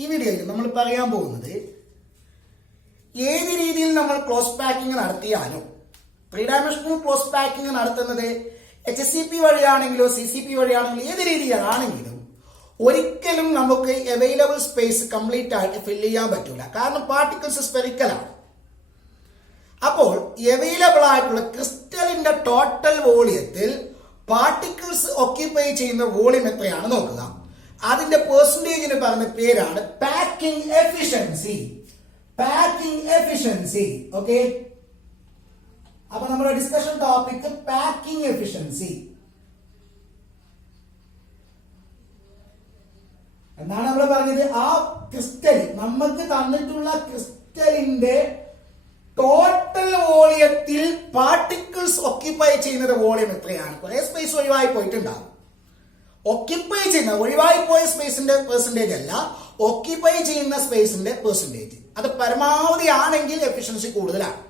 ഈ വീഡിയോയിൽ നമ്മൾ പറയാൻ പോകുന്നത് ഏത് രീതിയിൽ നമ്മൾ ക്ലോസ് പാക്കിംഗ് നടത്തിയാലും 3 ഡയമെൻഷണൽ ക്ലോസ് പാക്കിംഗ് നടത്തുന്നത് HCP വഴിയാണെങ്കിലോ CCP വഴിയാണെങ്കിലോ ഏത് രീതിയിലാണെങ്കിലും ഒരിക്കലും നമുക്ക് അവൈലബിൾ സ്പേസ് കംപ്ലീറ്റ് ആയിട്ട് ഫില്ല് ചെയ്യാൻ പറ്റൂല. കാരണം പാർട്ടിക്കിൾസ് സ്പെറിക്കലാണ്. അപ്പോൾ അവൈലബിൾ ആയിട്ടുള്ള ക്രിസ്റ്റലിന്റെ ടോട്ടൽ വോളിയത്തിൽ പാർട്ടിക്കിൾസ് ഓക്യുപ്പൈ ചെയ്യുന്ന വോളിയം എത്രയാണ് നോക്കുക. അതിന്റെ പെർസെന്റേജിന് പറഞ്ഞ പേരാണ് packing efficiency. Packing efficiency. Okay, അപ്പൊ നമ്മുടെ ഡിസ്കഷൻ ടോപ്പിക് പാക്കിംഗ് എഫിഷ്യൻസി എന്നാണ് നമ്മൾ പറഞ്ഞത്. ആ ക്രിസ്റ്റൽ നമുക്ക് തന്നിട്ടുള്ള ക്രിസ്റ്റലിന്റെ ടോട്ടൽ വോളിയത്തിൽ പാർട്ടിക്കിൾസ് ഓക്യുപ്പൈ ചെയ്യുന്നത് വോളിയം എത്രയാണ്. കുറെ സ്പേസ് ഒഴിവായി പോയിട്ടുണ്ടാവും. ഓക്യുപ്പൈ ചെയ്യുന്ന ഒഴിവായി പോയ സ്പേസിന്റെ പെർസെന്റേജ് അല്ല, ഓക്യുപ്പൈ ചെയ്യുന്ന സ്പേസിന്റെ പെർസെന്റേജ്. അത് പരമാവധി ആണെങ്കിൽ എഫിഷ്യൻസി കൂടുതലാണ്.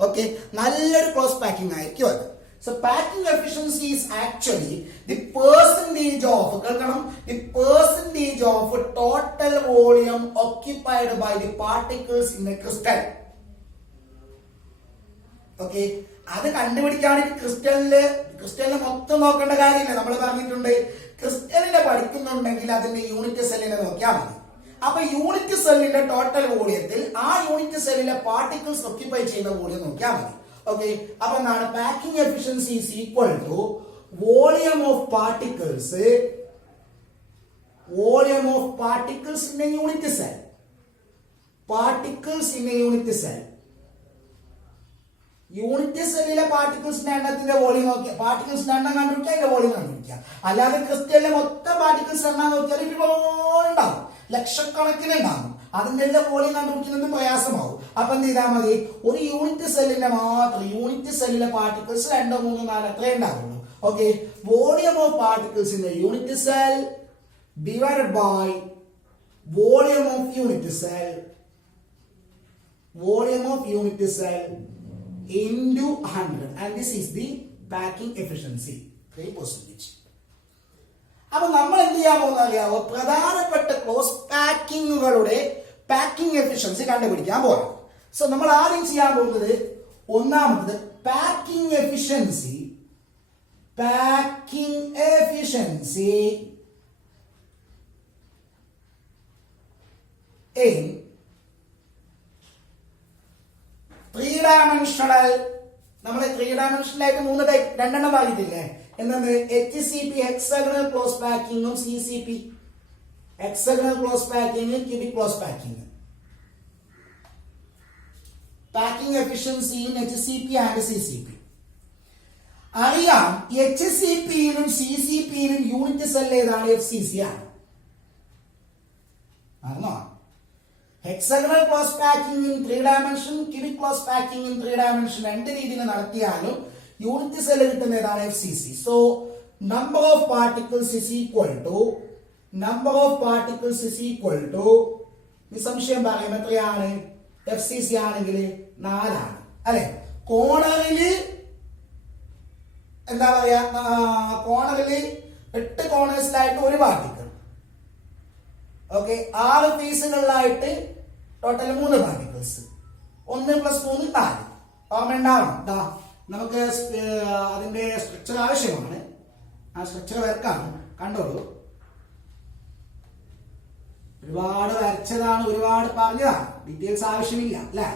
ഓക്കെ, നല്ലൊരു ക്ലോസ് പാക്കിംഗ് ആയിരിക്കും അത്. So packing efficiency is actually the percentage of, കേൾക്കണം, the percentage of total volume occupied by the particles in a crystal. Okay, അത് കണ്ടുപിടിക്കാൻ ക്രിസ്റ്റലിനെ മൊത്തം നോക്കേണ്ട കാര്യമില്ല. നമ്മൾ പറഞ്ഞിട്ടുണ്ട് ക്രിസ്റ്റലിനെ പഠിക്കുന്നുണ്ടെങ്കിൽ അതിന്റെ യൂണിറ്റ് സെല്ലിനെ നോക്കിയാൽ മതി. അപ്പൊ യൂണിറ്റ് സെല്ലിന്റെ ടോട്ടൽ വോളിയത്തിൽ ആ യൂണിറ്റ് സെല്ലിലെ പാർട്ടിക്കിൾസ് ഓക്യുപ്പൈ ചെയ്യുന്ന വോളിയം നോക്കിയാൽ മതി. ഓക്കെ, അപ്പൊ എന്താണ് packing efficiency is equal to volume of particles in a unit cell. Particles in a unit cell. Unit സെല്ലിലെ പാർട്ടിക്കിൾസിന്റെ എണ്ണത്തിന്റെ വോളിയം നോക്കിയാൽ പാർട്ടിക്കിൾസിന്റെ എണ്ണം കണ്ടുപിടിക്കുക, അതിന്റെ വോളിയം കണ്ടുപിടിക്കുക. അല്ലാതെ ക്രിസ്റ്റലിലെ മൊത്തം പാർട്ടിക്കിൾസ് എണ്ണം നോക്കിയാൽ ഒരുപാട് ഉണ്ടാവും, ലക്ഷക്കണക്കിന് ഉണ്ടാവും. അതിന്റെ എല്ലാം വോളിയം കണ്ടുപിടിക്കുന്നത് പ്രയാസമാവും. അപ്പൊ എന്ത് ചെയ്താൽ മതി, ഒരു യൂണിറ്റ് സെല്ലിന്റെ മാത്രം യൂണിറ്റ് സെല്ലിലെ പാർട്ടിക്കിൾസ് 2, 3, 4 അത്രേ ഉണ്ടാവുള്ളൂ. Okay, volume of particles in unit cell divided by volume of unit cell. Volume of unit cell into 100, and this is the packing efficiency, 3%. അപ്പൊ നമ്മൾ എന്ത് ചെയ്യാൻ പോകുന്ന അറിയാവോ, പ്രധാനപ്പെട്ട ക്ലോസ് പാക്കിങ്ങുകളുടെ പാക്കിംഗ് എഫിഷ്യൻസി കണ്ടുപിടിക്കാൻ പോകാം. സോ നമ്മൾ ആദ്യം ചെയ്യാൻ പോകുന്നത് ഒന്നാമത് പാക്കിംഗ് എഫിഷ്യൻസി in 3 ഡയമെൻഷണൽ. നമ്മൾ 3 ഡയമെൻഷനിലായിട്ട് 3 ടൈപ്പ് 2 എണ്ണം പറഞ്ഞിട്ടില്ലേ. എന്നത് HCP ഹെക്സഗണൽ ക്ലോസ് പാക്കിങ്ങും CCP hexagonal close packing, cubic close packing. Packing efficiency in HCP and CCP. അറിയാം, HCPയിലും CCPയിലും യൂണിറ്റ് സെൽ ഏതാണ്? FCC ആണ്. അറിഞ്ഞോ? Hexagonal close packing in 3 dimension, cubic close packing in 3 dimension രണ്ട് രീതിയിൽ നടത്തിയാലും യൂണിറ്റ് സെൽ കിട്ടുന്ന ഏതാണ്? FCC. So number of particles is equal to നിസ്സംശയം പറയാം എത്രയാണ്? FCC ആണെങ്കിൽ 4 ആണ് അല്ലെ. കോണറില് എന്താ പറയാ, കോണറില് 8 കോണേഴ്സിലായിട്ട് ഒരു പാർട്ടിക്കിൾ. ഓക്കെ, 6 പീസുകളിലായിട്ട് ടോട്ടൽ 3 പാർട്ടിക്കിൾസ്. 1 + 3 4. ഓർമ്മ ഉണ്ടാവണം. നമുക്ക് അതിന്റെ സ്ട്രക്ചർ ആവശ്യമാണ്. ആ സ്ട്രക്ചർ വരക്കാണ്, കണ്ടോളൂ. ഒരുപാട് വരച്ചതാണ്, ഒരുപാട് പറഞ്ഞതാണ്, ഡീറ്റെയിൽസ് ആവശ്യമില്ല അല്ലെ.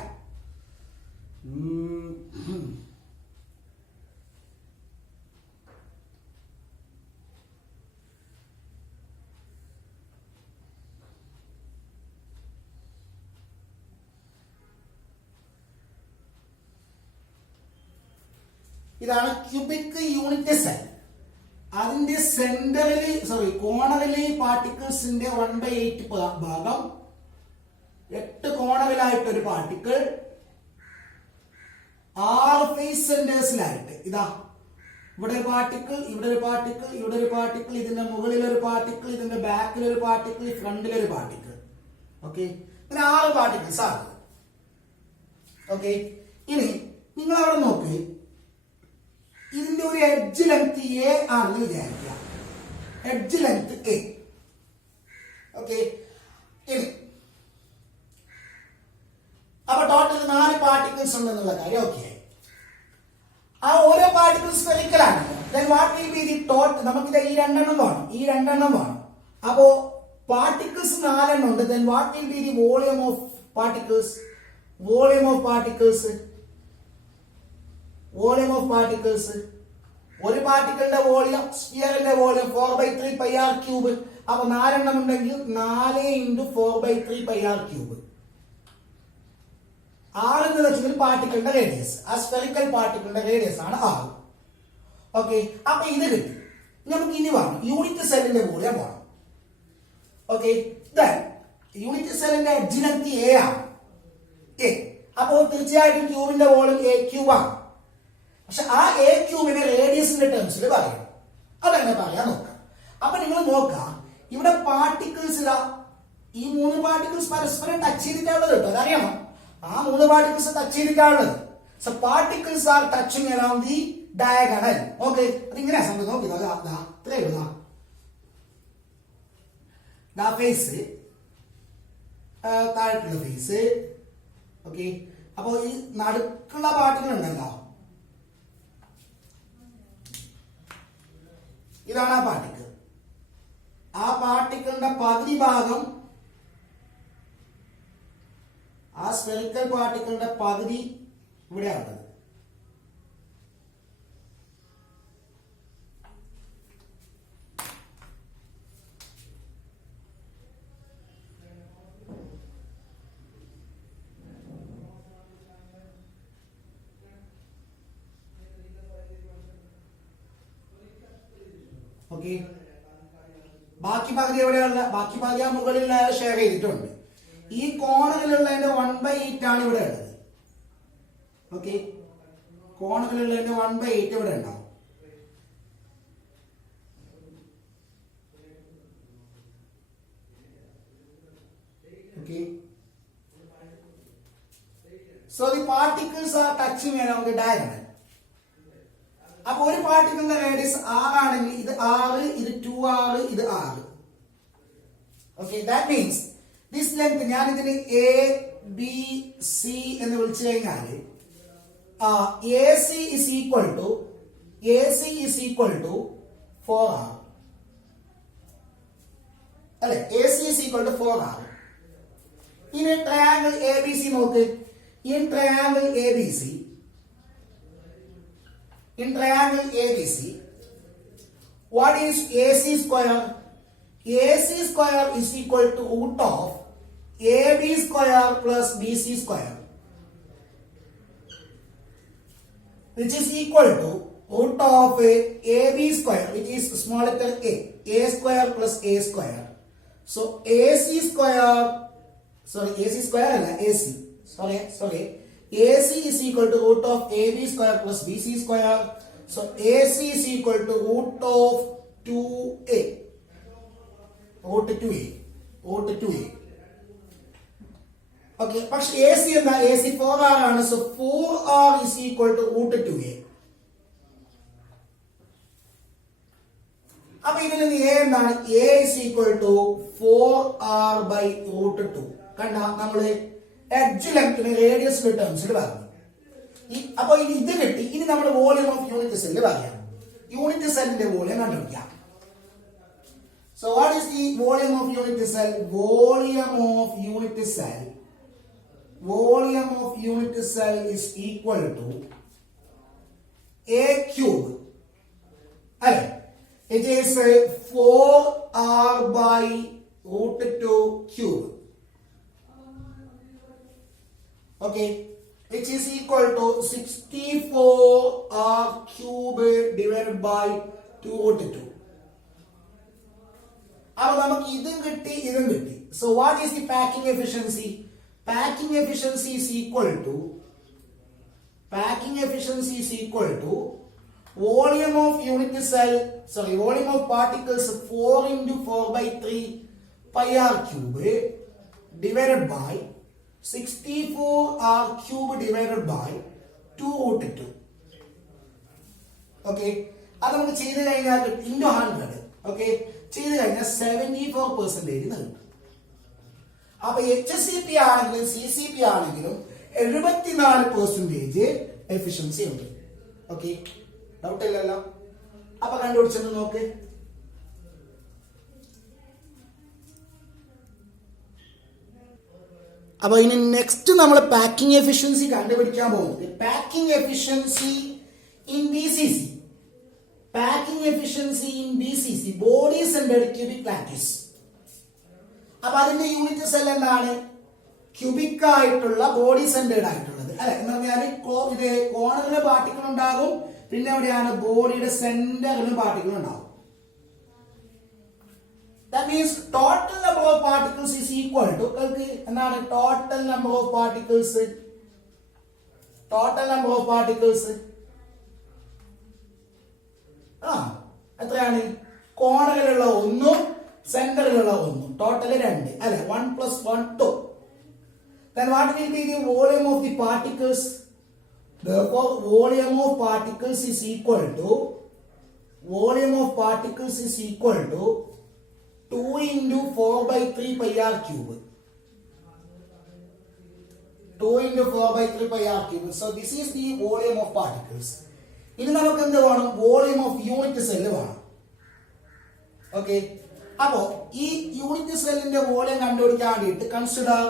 ഇതാണ് ക്യൂബിക് യൂണിറ്റ് സെൽ. അതിന്റെ സെന്ററില് കോണറില് പാർട്ടിക്കിൾസിന്റെ 1/8 ഭാഗം, 8 കോണറിലായിട്ട് ഒരു പാർട്ടിക്കിൾ, 6 ഫേസ് സെന്റേഴ്സിലായിട്ട്. ഇതാ ഇവിടെ ഒരു പാർട്ടിക്കിൾ, ഇവിടെ ഒരു പാർട്ടിക്കിൾ, ഇവിടെ ഒരു പാർട്ടിക്കിൾ, ഇതിന്റെ മുകളിൽ ഒരു പാർട്ടിക്കിൾ, ഇതിന്റെ ബാക്കിൽ ഒരു പാർട്ടിക്കിൾ, ഫ്രണ്ടിലൊരു പാർട്ടിക്കിൾ. ഓക്കെ, ഇങ്ങനെ 6 പാർട്ടിക്കിൾസ് ആണ്. ഓക്കെ, ഇനി നിങ്ങൾ അവിടെ നോക്ക്, ഇതിന്റെ ഒരു എഡ്ജ് ലെങ്ത് A ആണെന്ന് വിചാരിക്കുക. Edge length A. ഓക്കെ, ഇനി അപ്പൊ ടോട്ടൽ 4 പാർട്ടിക്കിൾസ് ഉണ്ടെന്നുള്ള കാര്യം ഓക്കെ. ആ ഓരോ പാർട്ടിക്കിൾ സ്ഫെറിക്കൽ ആണ്. Then what will be the total? നമുക്കിത് ഈ രണ്ടെണ്ണം വേണം. അപ്പോ പാർട്ടിക്കിൾസ് 4 ഉണ്ട്. Then what will be the volume of particles? Volume of particles. ഒരു പാർട്ടിക്കിളിന്റെ വോളിയം, സ്ഫിയറിന്റെ വോളിയം 4/3 പൈ ആർ ക്യൂബ്. അപ്പൊ 4 എണ്ണം ഉണ്ടെങ്കിൽ 4 × 4/3 പൈ ആർ ക്യൂബ്. R എന്ന് വെച്ചാൽ പാർട്ടിക്കിളിന്റെ റേഡിയസ്, ആ സ്ഫെറിക്കൽ പാർട്ടിക്കിളിന്റെ റേഡിയസ് ആണ് R. ഓക്കെ, അപ്പൊ ഇത് കിട്ടി. നമുക്ക് ഇനി വേണം യൂണിറ്റ് സെല്ലിന്റെ വോളിയം വേണം. ഓക്കെ, യൂണിറ്റ് സെല്ലിന്റെ എഡ്ജ് ലെങ്ത് A ആണ്. അപ്പോ തീർച്ചയായിട്ടും ക്യൂബിന്റെ വോളിയം A ക്യൂബ് ആണ്. പക്ഷെ ആ A ക്യൂബിനെ റേഡിയസിന്റെ ടേംസിൽ പറയണം. അതെങ്ങനെ പറയാൻ നോക്കാം. അപ്പൊ നിങ്ങൾ നോക്കാം, ഇവിടെ പാർട്ടിക്കിൾസ് ഈ 3 പാർട്ടിക്കിൾസ് പരസ്പരം ടച്ച് ചെയ്തിട്ടുള്ളത് കേട്ടോ, അതറിയണം. ആ 3 പാർട്ടിക്കിൾസ് ടച്ച് ചെയ്തിട്ടുള്ളത്. So particles R touching around the diagonal. Okay, അതിങ്ങനെ സംഭവം നോക്കി ഫേസ്, താഴെയുള്ള ഫേസ്. ഓക്കെ, അപ്പോ ഈ നടുക്കുള്ള പാർട്ടിക്കിൾ ഉണ്ടല്ലോ, ഇതാണ് ആ പാർട്ടിക്കിൾ. ആ പാർട്ടിക്കിളിന്റെ പകുതി ഭാഗം, ആ സ്ഫെറിക്കൽ പാർട്ടിക്കിളിന്റെ പകുതി ഇവിടെയാണ്. ഓക്കെ, ബാക്കി പകുതി എവിടെയുള്ള, ബാക്കി പകുതി ആ മുകളിൽ ഷെയർ ചെയ്തിട്ടുണ്ട്. ഈ കോണുകളിലുള്ളതിന്റെ 1/8 ആണ് ഇവിടെ ഉള്ളത്. ഓക്കെ, കോണുകളിലുള്ളതിന്റെ 1/8 ഇവിടെ ഉണ്ടാവും. Okay, so the particles R touching around the diagonal. അപ്പൊ ഒരു പാർട്ടിക്കിളിന്റെ റേഡിയസ് R ആണെങ്കിൽ ഇത് R, ഇത് 2R, ഇത് R. Okay, that means this length ഞാൻ ഇതിന് ABC എന്ന് വിളിച്ചു കഴിഞ്ഞാൽ AC is equal to 4R അല്ലെ. AC is equal to 4R. ഇനി ട്രയാങ്കിൾ ABC നോക്ക്. In triangle ABC, what is AC square? AC square is equal to root of AB square plus BC square, which is equal to root of AB square, which is small letter A square plus A square. So AC square AC is equal to root of AB square plus BC square. So AC is equal to root of 2A. Okay, പക്ഷെ AC എന്താ? AC 4R ആണ്. So 4R is equal to root 2A. അപ്പൊ ഇതിൽ നിന്ന് A എന്താണ്? A is equal to 4R by root 2. കണ്ട, നമ്മള് edge ലെങ്തിന് റേഡിയസിന്റെ ടേംസിൽ പറഞ്ഞു. അപ്പൊ ഇനി ഇത് കിട്ടി. ഇനി നമ്മൾ വോളിയം ഓഫ് യൂണിറ്റ് സെല്ല് പറയാം. യൂണിറ്റ് സെല്ലിന്റെ വോളിയം കണ്ടുപിടിക്കാം. So what is the volume of unit cell? Volume of unit cell is equal to A cube അല്ലെ. It is 4R by root 2 cube. Okay, which is equal to 64R cube divided by 2 root 2. അപ്പൊ നമുക്ക് ഇതും കിട്ടി. So what is the packing efficiency? Packing efficiency is equal to volume of unit cell, volume of particles 4 into 4/3 pi r cube divided by 64R cube divided by 2 root 2. Okay, അത് നമുക്ക് ചെയ്ത് കഴിഞ്ഞാൽ into 100. Okay, ചെയ്ത് കഴിഞ്ഞാൽ 74% കിട്ടും. അപ്പൊ HCP ആണെങ്കിലും CCP ആണെങ്കിലും 74% എഫിഷ്യൻസി ഉണ്ട്. ഓക്കെ, ഡൗട്ട് ഇല്ലല്ലോ? അപ്പൊ കണ്ടുപിടിച്ചെന്ന് നോക്ക്. അപ്പൊ ഇനി നെക്സ്റ്റ് നമ്മൾ പാക്കിംഗ് എഫിഷ്യൻസി കണ്ടുപിടിക്കാൻ പോകുന്നത് packing efficiency in BCC. Packing efficiency in BCC, body centred cubic lattice. അപ്പൊ അതിന്റെ യൂണിറ്റ് സെൽ എന്താണ്? ക്യൂബിക് ആയിട്ടുള്ള ബോഡി സെന്റേർഡ് ആയിട്ടുള്ളത് അല്ലെ. എന്ന് പറഞ്ഞാൽ ഇത് കോർണറിലെ പാർട്ടിക്കിൾ ഉണ്ടാകും, പിന്നെ എവിടെയാണ് ബോഡിയുടെ സെന്ററിലും പാർട്ടിക്കിൾ ഉണ്ടാകും. That means total number of particles is equal to എന്താണ് total number of particles? Total number of particles എത്രയാണ്? കോർണറിലുള്ള 1 സെന്ററിലുള്ള 1, ടോട്ടൽ 2 അല്ലെ. 1 + 1 2. Then what will be the volume of the particles? Therefore volume of particles is equal to 2 into 4/3 pi r cube. 2 into 4/3 pi r cube. So this is the volume of particles. ഇനി നമുക്ക് എന്ത് വേണം? Volume of unit cell വേണം. Okay, അപ്പോ ഈ unit സെല്ലിന്റെ volume കണ്ടുപിടിക്കാൻ വേണ്ടിയിട്ട് consider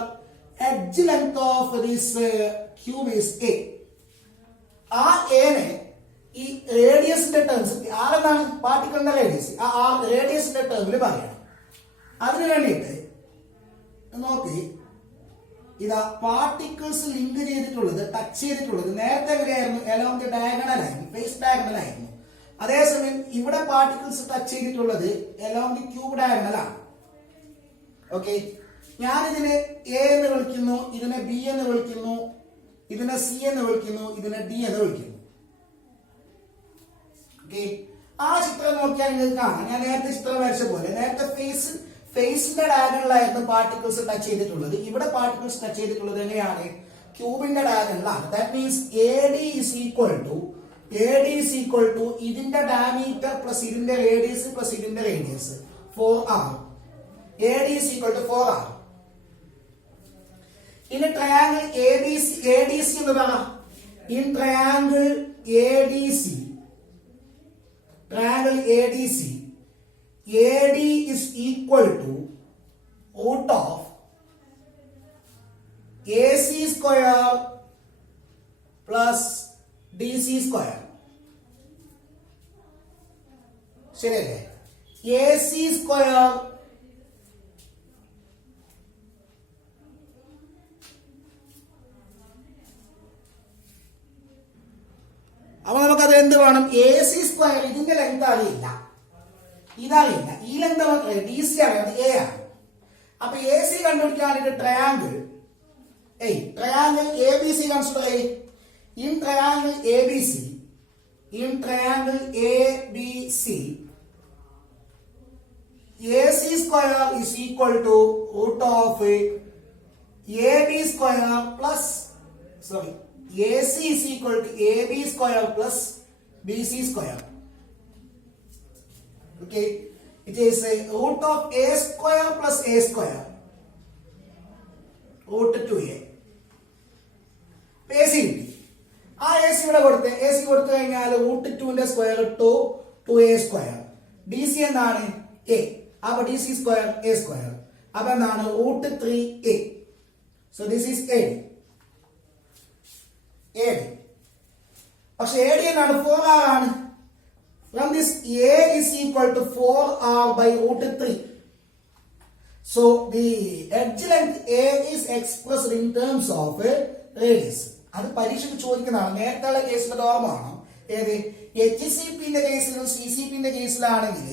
edge length of this cube is A. ആ എനെ ഈ റേഡിയസിന്റെ ടേംസ്, ആരെന്താണ് പാർട്ടിക്കിളിന്റെ റേഡിയസ്, ആ റേഡിയസിന്റെ ടേമിൽ പറയണം. അതിനു വേണ്ടിയിട്ട് നോക്കി, ഇതാ പാർട്ടിക്കിൾസ് ലിങ്ക് ചെയ്തിട്ടുള്ളത്, ടച്ച് ചെയ്തിട്ടുള്ളത് നേരത്തെ എങ്ങനെയായിരുന്നു? അലോങ് ദി ഡയഗണൽ ആയിരുന്നു, ഫേസ് ഡയഗണൽ ആയിരുന്നു. അതേസമയം ഇവിടെ പാർട്ടിക്കിൾസ് ടച്ച് ചെയ്തിട്ടുള്ളത് അലോങ് ദി ക്യൂബ് ഡയഗണൽ ആണ്. ഓക്കെ, ഞാനിതിനെ A എന്ന് വിളിക്കുന്നു, ഇതിനെ B എന്ന് വിളിക്കുന്നു, ഇതിനെ C എന്ന് വിളിക്കുന്നു, ഇതിനെ D എന്ന് വിളിക്കുന്നു. ഓക്കെ, ആ ചിത്രം നോക്കിയാൽ നിങ്ങൾക്ക് കാണാം. ഞാൻ നേരത്തെ ചിത്രം വരച്ച പോലെ നേരത്തെ ഫേസിന്റെ ഡയഗണലായിരുന്നു പാർട്ടിക്കിൾസ് ടച്ച് ചെയ്തിട്ടുള്ളത്. ഇവിടെ പാർട്ടിക്കിൾസ് ടച്ച് ചെയ്തിട്ടുള്ളത് എങ്ങനെയാണ്? ക്യൂബിന്റെ ഡയഗണലാണ്. That means AD is equal to ഇതിന്റെ ഡയമീറ്റർ പ്ലസ് ഇതിന്റെ റേഡിയസ് പ്ലസ് ഇതിന്റെ radius 4r. AD is equal to 4r. ഇനി ട്രയാങ്കിൾ ADC എന്നതാണ്. In triangle ADC AD is equal to root of AC square plus DC square. ശരിയല്ലേ? AC square അപ്പൊ നമുക്കത് എന്ത് വേണം? AC square. ഇതിന്റെ ലെങ്ത് അറിയില്ല, ഇതറിയില്ല, ഈ ലെങ്ത് DC അറിയാം, A ആണ്. അപ്പൊ AC കണ്ടുപിടിക്കാൻ വേണ്ടിട്ട് ട്രയാങ്കിൾ ABC കൺസിഡർ ചെയ്യും. In triangle ABC AC square is equal to root of AB square plus AC is equal to AB square plus BC square. Okay, it is a root of A square plus A square, root 2A. AC ആ AC ഇവിടെ കൊടുത്ത് AC കൊടുത്തു കഴിഞ്ഞാൽ root 2ന്റെ square 2A square. DC എന്താണ്? A. അപ്പൊ DC square A square. അപ്പൊ എന്താണ്? root 3A. So this is AD. പക്ഷെ AD എന്നാണ്? 4r ആണ്. From this A is equal to 4r by root 3. So the edge length A is expressed in terms of radius. അത് പരീക്ഷയ്ക്ക് ചോദിക്കുന്നതാണ്. നേരത്തെ കേസിന്റെ ഓർമ്മയാണ് ഏത്? HCPന്റെ കേസിലും CCPന്റെ കേസിലാണെങ്കിൽ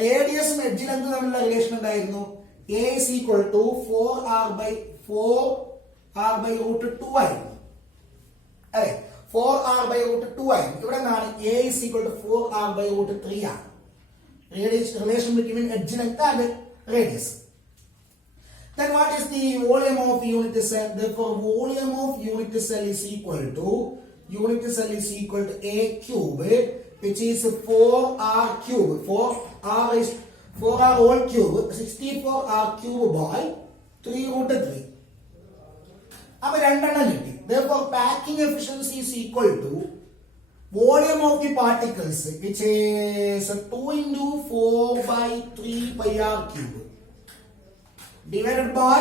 റേഡിയസും എഡ്ജ് ലെങ്ത് തമ്മിലുള്ള റിലേഷൻ ഉണ്ടായിരുന്നു. A is equal to 4r by root 2 ആയിരുന്നു അല്ലെ. 4r by root 2 ആയിരുന്നു. ഇവിടെ നിന്നാണ് A is equal to 4r by root 3 ആണ്. Relation between edge length and radius. Then what is the volume of unit cell? Therefore volume of unit cell is equal to A cube, which is 4r cube. 4r whole cube, 64r cube by 3√3. അപ്പൊ രണ്ടെണ്ണം കിട്ടി. Therefore, packing efficiency is equal to volume of the particles, which is 2 into 4 by 3 pi r cube, divided by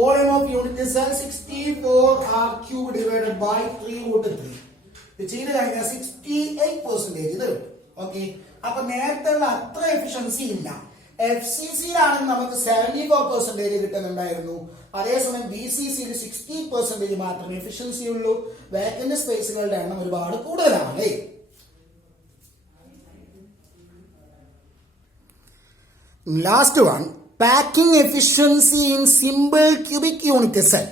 volume of unit cell 64 r cube divided by 3√3. ഇത് ചെയ്ത് കഴിഞ്ഞാൽ 68% ഇത് കിട്ടും. Okay, അപ്പൊ നേരത്തെ ഉള്ള അത്ര എഫിഷ്യൻസി ഇല്ല. FCC ആണെങ്കിൽ നമുക്ക് 74% കിട്ടുന്നുണ്ടായിരുന്നു. അതേസമയം BCC 60% മാത്രമേ എഫിഷ്യൻസി ഉള്ളൂ. വേക്കന്റ് സ്പേസുകളുടെ എണ്ണം ഒരുപാട് കൂടുതലാണ്. Last one, packing efficiency in simple cubic unit cell.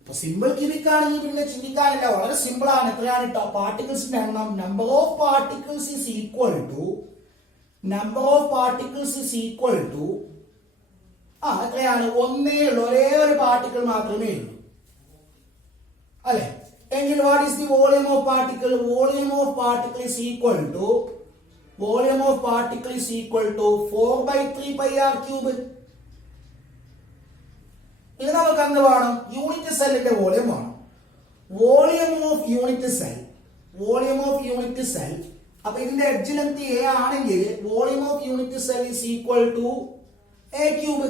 ഇപ്പൊ സിമ്പിൾ ക്യൂബിക് ആണെങ്കിൽ പിന്നെ ചിന്തിക്കാനില്ല, വളരെ സിമ്പിൾ ആണ്. എത്രയാണ് പാർട്ടിക്കിൾസിന്റെ എണ്ണം? Number of particles is equal to എത്രയാണ്? ഒന്നേ ഉള്ളൂ, ഒരേ ഒരു പാർട്ടിക്കിൾ മാത്രമേ ഉള്ളൂ അല്ലെ. എങ്കിൽ what is the volume of particle? Volume of particle is equal to 4/3 pi r cube. ഇനി നമുക്ക് എന്ത് വേണം? യൂണിറ്റ് സെല്ലിന്റെ വോളിയം വേണം. Volume of unit cell. അപ്പൊ ഇതിന്റെ എഡ്ജ് ലെങ്ത് a ആണെങ്കിൽ volume of unit cell is equal to a cube.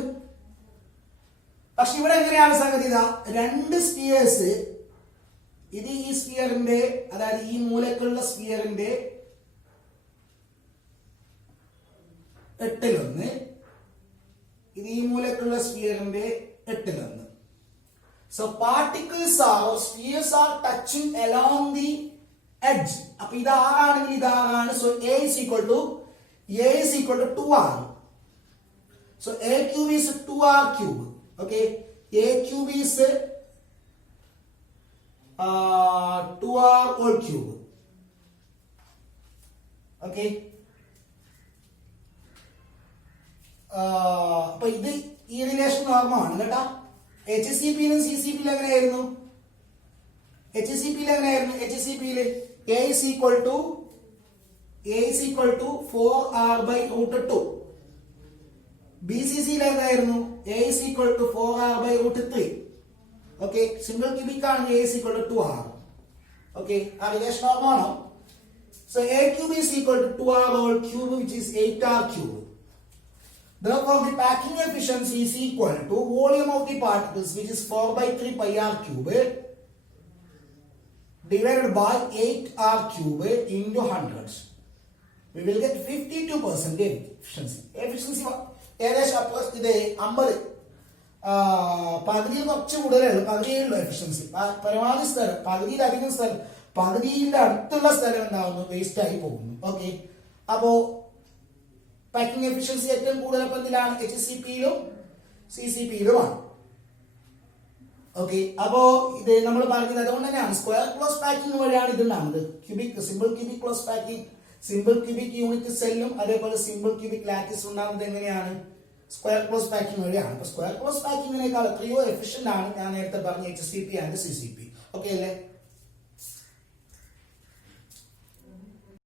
പക്ഷെ ഇവിടെ എങ്ങനെയാണ് സംഗതി? രണ്ട് സ്ഫിയേഴ്സ്, ഇത് ഈ സ്ഫിയറിന്റെ, അതായത് ഈ മൂലക്കുള്ള സ്ഫിയറിന്റെ 8-1, ഇത് ഈ മൂലക്കുള്ള സ്ഫിയറിന്റെ 8-1. So particles or spheres are touching along the edge. അപ്പൊ ഇത് ആറാണെങ്കിൽ ഇത് ആറാണ്. So a is equal to 2r. So a cube is 2r cube. Okay, a cube is 2r whole cube. Okay, അപ്പൊ ഇത് ഈ റിലേഷൻ നോർമാണ് കേട്ടാ. HCPയിലും CCPയിലും എങ്ങനെയായിരുന്നു? HCPയിൽ a is equal to 4r/√2. BCCയിൽ എന്തായിരുന്നു? a is equal to 4r/√3. Okay, single cubic ആണെങ്കിൽ a is equal to 2r. Okay, ആ relation നോർമാണോ? So a cube is equal to 2r whole cube, which is 8r cube. Therefore, the packing efficiency is equal to volume of the particles, which is 4/3 pi r cube, divided by 8r cube into hundreds. We will get 52% efficiency. ഏകദേശം ഇത് 50, പകുതിയിൽ കുറച്ച് കൂടുതലുള്ളൂ, പകുതിയിലുള്ള efficiency. പരമാവധി സ്ഥലം, പകുതിയിലധികം സ്ഥലം, പകുതിയുടെ അടുത്തുള്ള സ്ഥലം എന്താവുന്നു? വേസ്റ്റ് ആയി പോകുന്നു. ഓക്കെ, അപ്പോ പാക്കിംഗ് എഫിഷ്യൻസി ഏറ്റവും കൂടുതൽ എന്തിലാണ്? HCPയിലും CCPയിലുമാണ്. ഓക്കെ, അപ്പോ ഇത് നമ്മൾ പറഞ്ഞത് അതുകൊണ്ട് തന്നെയാണ് സ്ക്വയർ ക്ലോസ് പാക്കിംഗ് വഴിയാണ് ഇത് ഉണ്ടാകുന്നത്. Simple cubic close packing, simple cubic unit സെല്ലും അതേപോലെ സിമ്പിൾ ക്യൂബിക് ലാറ്റിസ് ഉണ്ടാകുന്നത് എങ്ങനെയാണ്? സ്ക്വയർ ക്ലോസ് പാക്കിംഗ് വഴിയാണ്. അപ്പൊ സ്ക്വയർ ക്ലോസ് പാക്കിങ്ങിനേക്കാൾ എത്രയോ എഫിഷ്യന്റ് ആണ് ഞാൻ നേരത്തെ പറഞ്ഞ HCP ആൻഡ് CCP. ഓക്കെ അല്ലേ?